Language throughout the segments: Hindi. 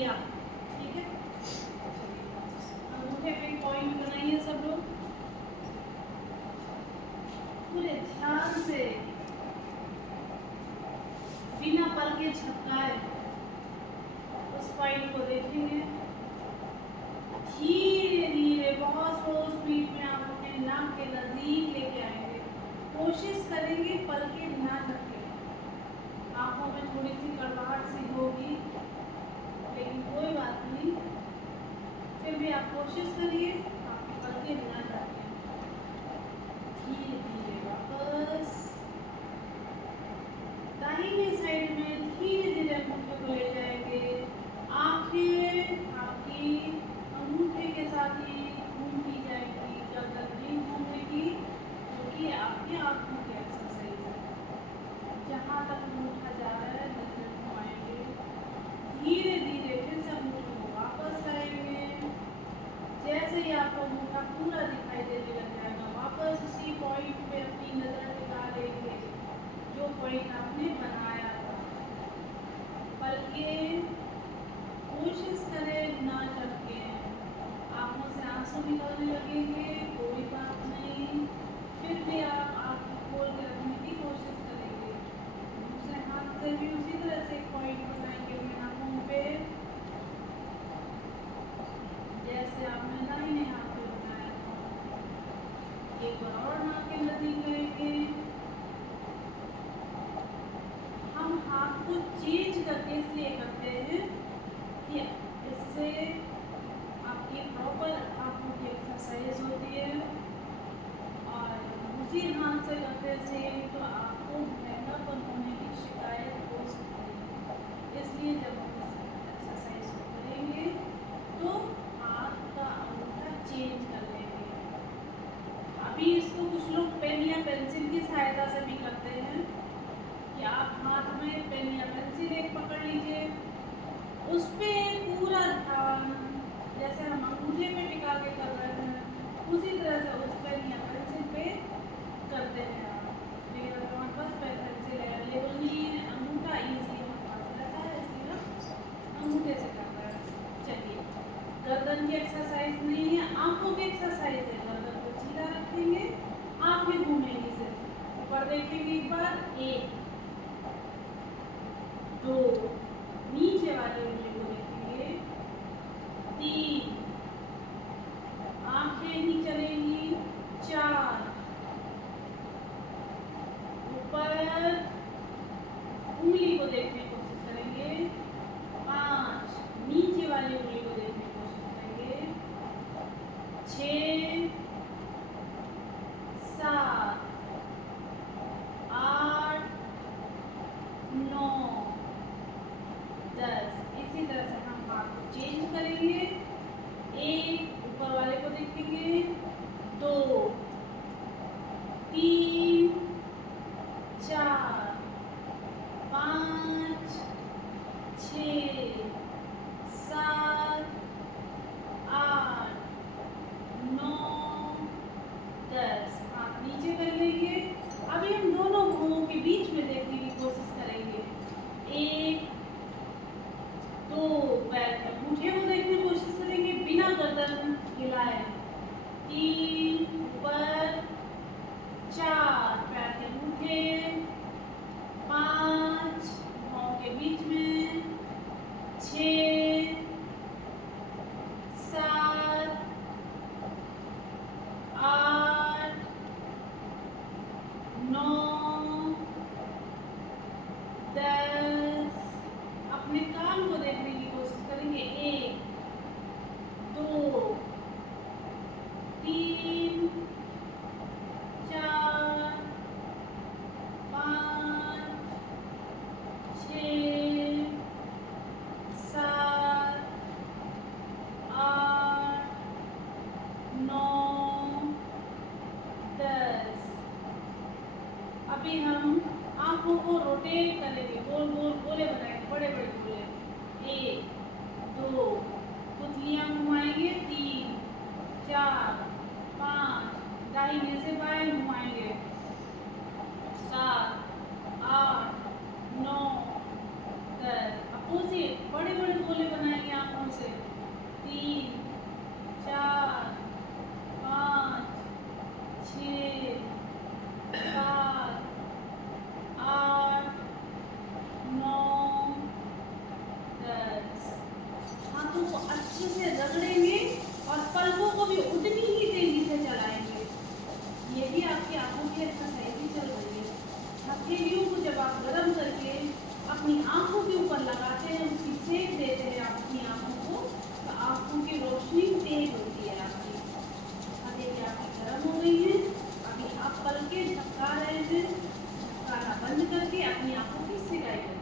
दिया। ठीक है, अंगूठे पे पॉइंट बनाइए सब लोग पूरे ध्यान से, बिना पल के झपकाए उस पॉइंट को देखेंगे। धीरे धीरे बहुत स्लो स्पीड में आप अपने नाक के नजदीक लेके आएंगे। कोशिश करेंगे पल के ना झपके, आंखों में थोड़ी सी कड़वाहट सी होगी, लेकिन कोई बात नहीं, फिर भी आप कोशिश करिए आपके पल के ना झपके। धीरे धीरे वापस दाहिने साइड में धीरे धीरे अंगूठे को ले जाएंगे। आंखें आपकी अंगूठे के साथ ही घूमती जाएगी, गर्दन नहीं घूमेगी, क्योंकि आपकी आंखों की एक्सरसाइज है। जहाँ तक अंगूठा जा रहा है गर्दन घुमाएंगे। धीरे धीरे फिर से अंगूठे को वापस लाएंगे। जैसे ही आपको अंगूठा पूरा दिखाई देने लग जाएगा, वापस उसी पॉइंट पे अपनी नजर टिका लेंगे जो पॉइंट आपने बनाया था। पल के कोशिश करें ना झपके, आंखों से आंसू निकलने लगेंगे, कोई बात नहीं, फिर भी आप आंखें खोल के रखने की कोशिश करेंगे। दूसरे हाथ से भी उसी तरह से पॉइंट बनाएंगे अपने आंखों पे, जैसे आपने दाहिने हाथ पे बनाया था। एक बार और नाक के नजदीक लेंगे। हम हाथ को चेंज करके इसलिए करते हैं कि इससे आपकी प्रॉपर आंखों की एक्सरसाइज होती है, और उसी हाथ से करने से तो आपको महंगापन होने की शिकायत हो सकती है। इसलिए जब हम एक्सरसाइज करेंगे तो हाथ का अंगूठा चेंज कर लेंगे। अभी इसको कुछ लोग पेन या पेंसिल की सहायता से भी करते हैं कि आप हाथ में पेन या पेंसिल एक पकड़ लीजिए, उस पे पूरा ध्यान जैसे हम अंगूठे पे टिका के कर रहे हैं उसी तरह से उस पेन या पेंसिल पे करते हैं आप। लेकिन अगर हमारे पास पेन पेंसिल अवेलेबल नहीं है, अंगूठा ईजी हमारे पास रहता है, इसलिए हम अंगूठे से कर रहे हैं। चलिए, गर्दन की एक्सरसाइज नहीं है, आंखों की एक्सरसाइज है। गर्दन को सीधा रखेंगे, आंखें घूमेंगी, सिर्फ ऊपर देखेंगे एक बार, 1 2, नीचे वाले उंगली को देखेंगे, 3, आंखें ही चलेंगी, 4, ऊपर उंगली को देखने की कोशिश करेंगे, 5, नीचे वाली उंगली को देखने की कोशिश करेंगे, 6, 7, 8, 9, 10। इसी तरह से हम हाथ को चेंज करेंगे। 1, ऊपर वाले को देखेंगे, 2, 3, 4, 5, 6, 7, 8, 9, 10। हाथ नीचे कर लेंगे। अभी हम दोनों भुवों के बीच में देखने की कोशिश करेंगे। 1, 2, पैर के अंगूठे को देखने की कोशिश करेंगे बिना गर्दन हिलाए। 3, ऊपर, 4, पैर के अंगूठे, 5, पाँव के बीच में, 6, 7, 8, 9, 10। अपने कान को देखने की कोशिश करेंगे। 1, 2, 3, 4, 5, 6, 7, 8, 9, 10। अभी हम आंखों को रोटेट करेंगे, गोल गोल गोले बनाएंगे, बड़े बड़े गोले। 1, 2, पुतलियां घुमाएंगे, 3, 4, 5, दाहिने से बाएं घुमाएंगे, 7, 8, 9, 10। अपोजिट बड़े बड़े गोले बनाएंगे से 3 4 5 6 7 8 9 10। हाथों को अच्छे से रगड़ेंगे और पलकों को भी उतनी ही तेजी से चलाएंगे। ये भी आपकी आंखों की एक्सरसाइज ही चल रही है। हथेलियों को जब आप गर्म करके अपनी आंखों के ऊपर लगाते हैं, उसकी सेक देते हैं अपनी आंखों को, तो आंखों की रोशनी तेज होती है आपकी। हथेली आपकी गर्म हो गई है। अभी आप पलकें झपका रहे हैं, झपकाना बंद करके अपनी आंखों की सिकाई करिए।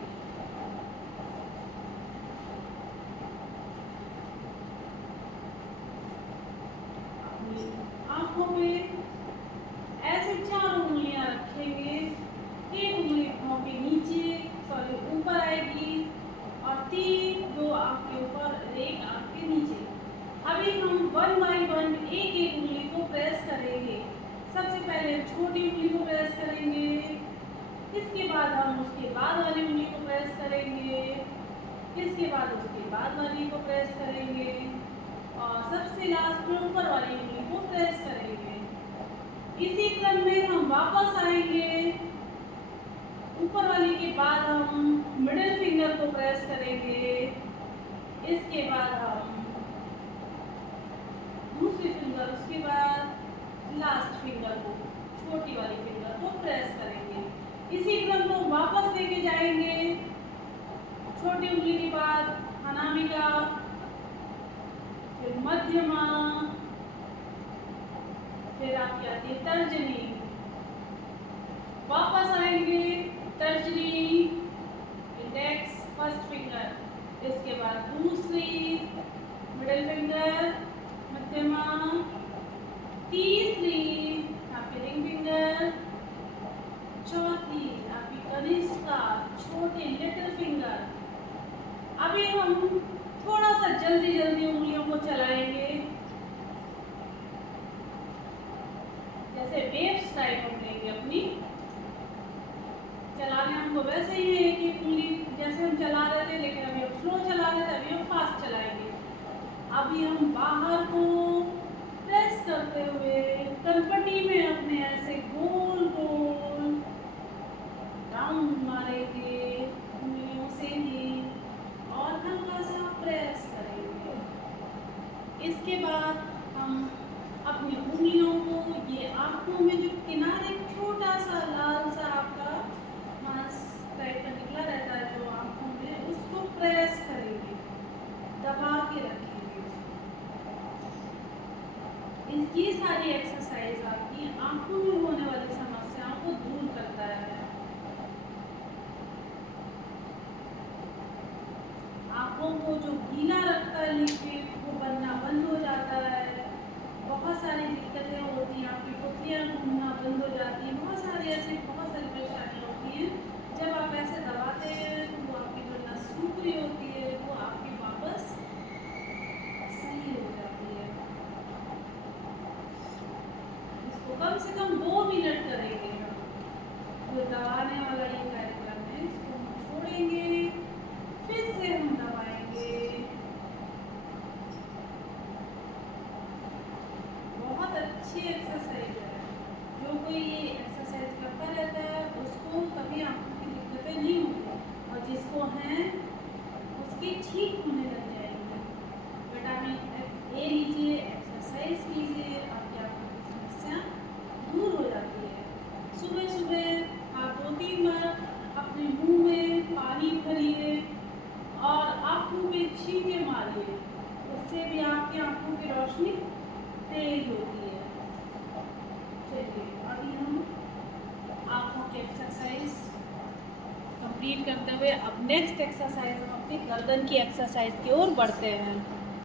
आंखों पे ऐसे 4 उंगलियां रखेंगे। एक उंगली पाँव के नीचे ऊपर आएगी और 2 आंख के ऊपर, 1 आंख के नीचे। अभी हम 1 बाय 1 एक उंगली को प्रेस करेंगे। सबसे पहले छोटी उंगली को प्रेस करेंगे, इसके बाद हम उसके बाद वाली उंगली को प्रेस करेंगे, इसके बाद उसके बाद वाली को प्रेस करेंगे और सबसे लास्ट में ऊपर वाली उंगली को प्रेस करेंगे। इसी क्रम में हम वापस आएंगे। ऊपर वाली के बाद हम मिडिल फिंगर को प्रेस करेंगे, इसके बाद हम दूसरी फिंगर, उसके बाद लास्ट फिंगर को, छोटी वाली फिंगर को प्रेस करेंगे। इसी क्रम को वापस लेके जाएंगे। छोटी उंगली के बाद अनामिका, फिर मध्यमा, फिर आपकी आती है तर्जनी। वापस आएंगे, तर्जनी, इंडेक्स, फर्स्ट फिंगर, इसके बाद दूसरी, मिडिल फिंगर, मध्यमा, तीसरी आपकी रिंग फिंगर, चौथी आपकी कनिष्ठा, छोटी लिटिल फिंगर। अभी हम थोड़ा सा जल्दी जल्दी उंगलियों को चलाएंगे, जैसे वेव्स टाइप हम लेंगे अपनी। चलाने हमको वैसे ही है कि उंगली जैसे हम चला रहे थे, लेकिन अभी हम स्लो चला रहे थे, अभी हम फास्ट चलाएंगे। अभी हम बाहर को प्रेस करते हुए कनपटी में अपने ऐसे गोल गोल राउंड मारेंगे उंगलियों से ही और हल्का सा प्रेस करेंगे। इसके बाद हम अपनी उंगलियों को ये आंखों में जो किनारे छोटा सा लाल सा आपका मांस टाइप का निकला रहता है जो आंखों में, उसको प्रेस करेंगे, दबा के रखेंगे। ये सारी एक्सरसाइज आपकी आंखों में होने वाली समस्याओं को दूर करता है। आंखों को जो गीला रखता है लिक्विड, वो बनना बंद हो जाता है। बहुत सारी दिक्कतें होती हैं, आपकी पुतलियाँ घूमना बंद हो जाती हैं, बहुत सारी परेशानियाँ होती हैं। जब आप ऐसे दबाते हैं तो वो आपकी जो नस सूख रही होती है वो आपकी वापस सही हो जाती है। इसको कम से कम 2 मिनट करेंगे हम। जो दबाने वाला ये कार्यक्रम है, इसको हम छोड़ेंगे, फिर से हम दबाएंगे। बहुत अच्छी एक्सरसाइज है। जो कोई ये एक्सरसाइज करता रहता है उसको कभी आंखों की दिक्कतें नहीं होती, और जिसको हैं उसकी ठीक होने लग जाएंगे। विटामिन ए लीजिए, एक्सरसाइज कीजिए, आपकी आंखों की समस्या दूर हो जाती है। सुबह सुबह आप 2-3 बार अपने मुंह में पानी भरिए और आंखों में छींटे मारिए, उससे भी आपकी आंखों की रोशनी तेज होती है। चलिए अभी हम आंखों की एक्सरसाइज कंप्लीट करते हुए अब नेक्स्ट एक्सरसाइज हम अपनी गर्दन की एक्सरसाइज की ओर बढ़ते हैं।